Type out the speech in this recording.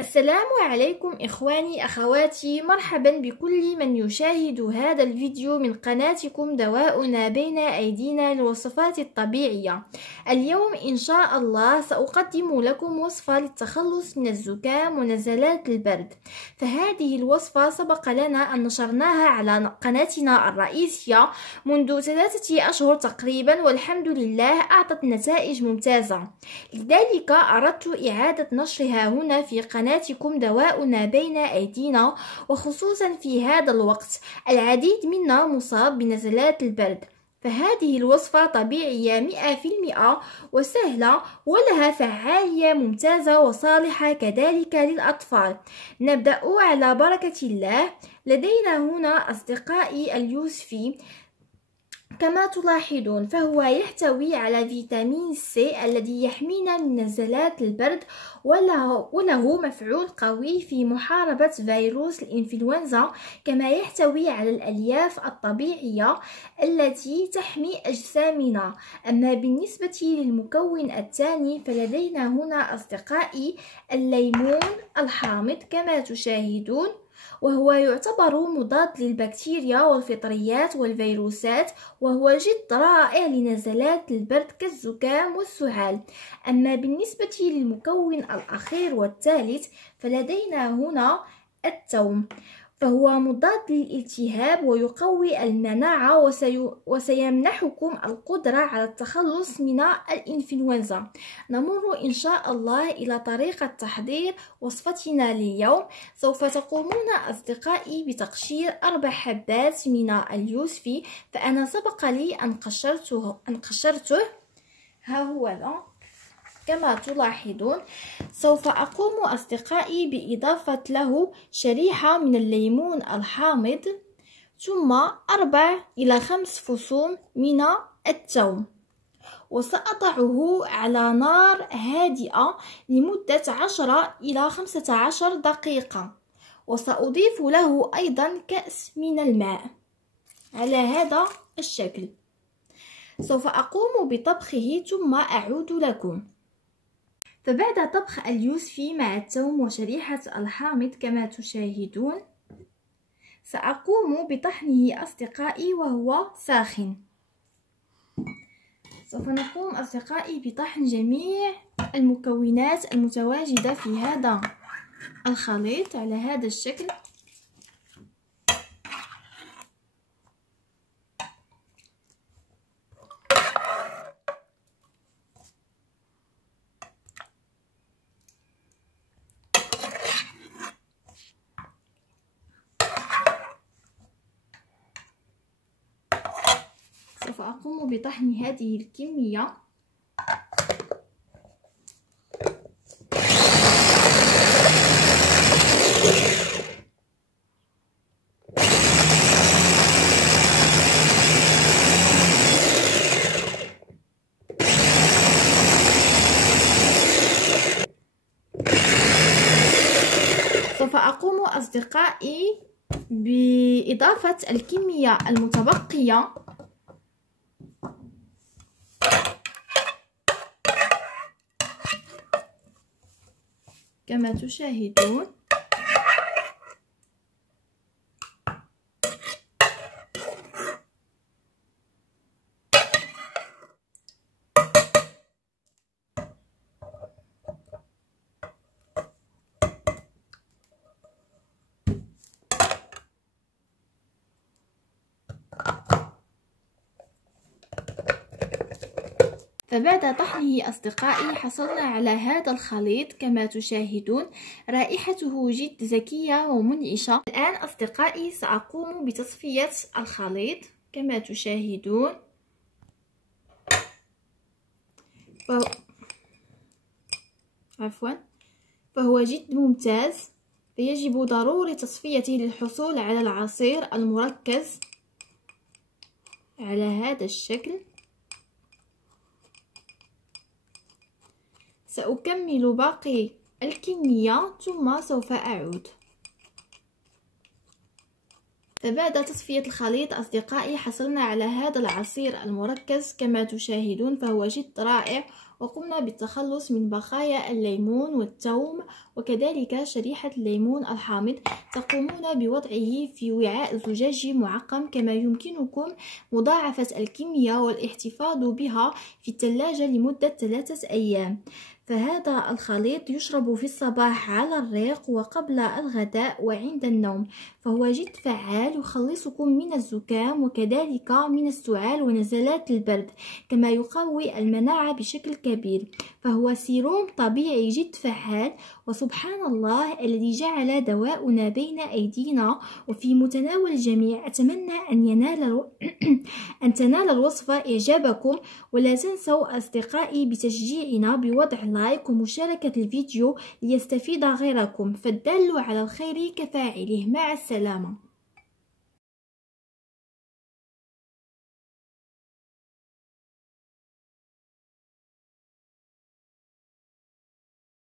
السلام عليكم إخواني أخواتي، مرحبا بكل من يشاهد هذا الفيديو من قناتكم دواؤنا بين أيدينا للوصفات الطبيعية. اليوم إن شاء الله سأقدم لكم وصفة للتخلص من الزكام ونزلات البرد. فهذه الوصفة سبق لنا أن نشرناها على قناتنا الرئيسية منذ 3 أشهر تقريبا، والحمد لله أعطت نتائج ممتازة. لذلك أردت إعادة نشرها هنا في قناتكم دواؤنا بين أيدينا، وخصوصا في هذا الوقت العديد منا مصاب بنزلات البرد. فهذه الوصفة طبيعية 100% وسهلة ولها فعالية ممتازة وصالحة كذلك للأطفال. نبدأ على بركة الله. لدينا هنا أصدقائي اليوسفي كما تلاحظون، فهو يحتوي على فيتامين سي الذي يحمينا من نزلات البرد، وله مفعول قوي في محاربة فيروس الإنفلونزا، كما يحتوي على الألياف الطبيعية التي تحمي أجسامنا. أما بالنسبة للمكون الثاني فلدينا هنا أصدقائي الليمون الحامض كما تشاهدون، وهو يعتبر مضاد للبكتيريا والفطريات والفيروسات، وهو جد رائع لنزلات البرد كالزكام والسعال. أما بالنسبة للمكون الأخير والثالث فلدينا هنا الثوم، فهو مضاد للالتهاب ويقوي المناعة، وسيمنحكم القدرة على التخلص من الإنفلونزا. نمر إن شاء الله إلى طريقة تحضير وصفتنا لليوم. سوف تقومون أصدقائي بتقشير 4 حبات من اليوسفي، فأنا سبق لي أن قشرته ها هو ذا كما تلاحظون. سوف أقوم أصدقائي بإضافة له شريحة من الليمون الحامض، ثم 4 إلى 5 فصوم من الثوم، وسأضعه على نار هادئة لمدة 10 إلى 15 دقيقة، وسأضيف له أيضا كأس من الماء على هذا الشكل. سوف أقوم بطبخه ثم أعود لكم. فبعد طبخ اليوسفي مع الثوم وشريحة الحامض كما تشاهدون، سأقوم بطحنه أصدقائي وهو ساخن. سوف نقوم أصدقائي بطحن جميع المكونات المتواجدة في هذا الخليط على هذا الشكل. سوف أقوم بطحن هذه الكمية سوف أقوم أصدقائي بإضافة الكمية المتبقية كما تشاهدون. فبعد طحنه أصدقائي حصلنا على هذا الخليط كما تشاهدون، رائحته جد زكية ومنعشة. الآن أصدقائي سأقوم بتصفية الخليط كما تشاهدون. فهو جد ممتاز، فيجب ضروري تصفيته للحصول على العصير المركز على هذا الشكل. سأكمل باقي الكمية ثم سوف أعود. فبعد تصفية الخليط أصدقائي حصلنا على هذا العصير المركز كما تشاهدون، فهو جد رائع وقمنا بالتخلص من بقايا الليمون والثوم وكذلك شريحة الليمون الحامض. تقومون بوضعه في وعاء زجاجي معقم، كما يمكنكم مضاعفة الكمية والاحتفاظ بها في الثلاجة لمدة 3 أيام. فهذا الخليط يشرب في الصباح على الريق وقبل الغداء وعند النوم، فهو جد فعال، يخلصكم من الزكام وكذلك من السعال ونزلات البرد، كما يقوي المناعة بشكل كبير. فهو سيروم طبيعي جد فعال، وسبحان الله الذي جعل دواؤنا بين أيدينا وفي متناول الجميع. أتمنى أن تنال الوصفة إعجابكم، ولا تنسوا أصدقائي بتشجيعنا بوضع لايك ومشاركة الفيديو ليستفيد غيركم، فالدال على الخير كفاعله. مع السلامة.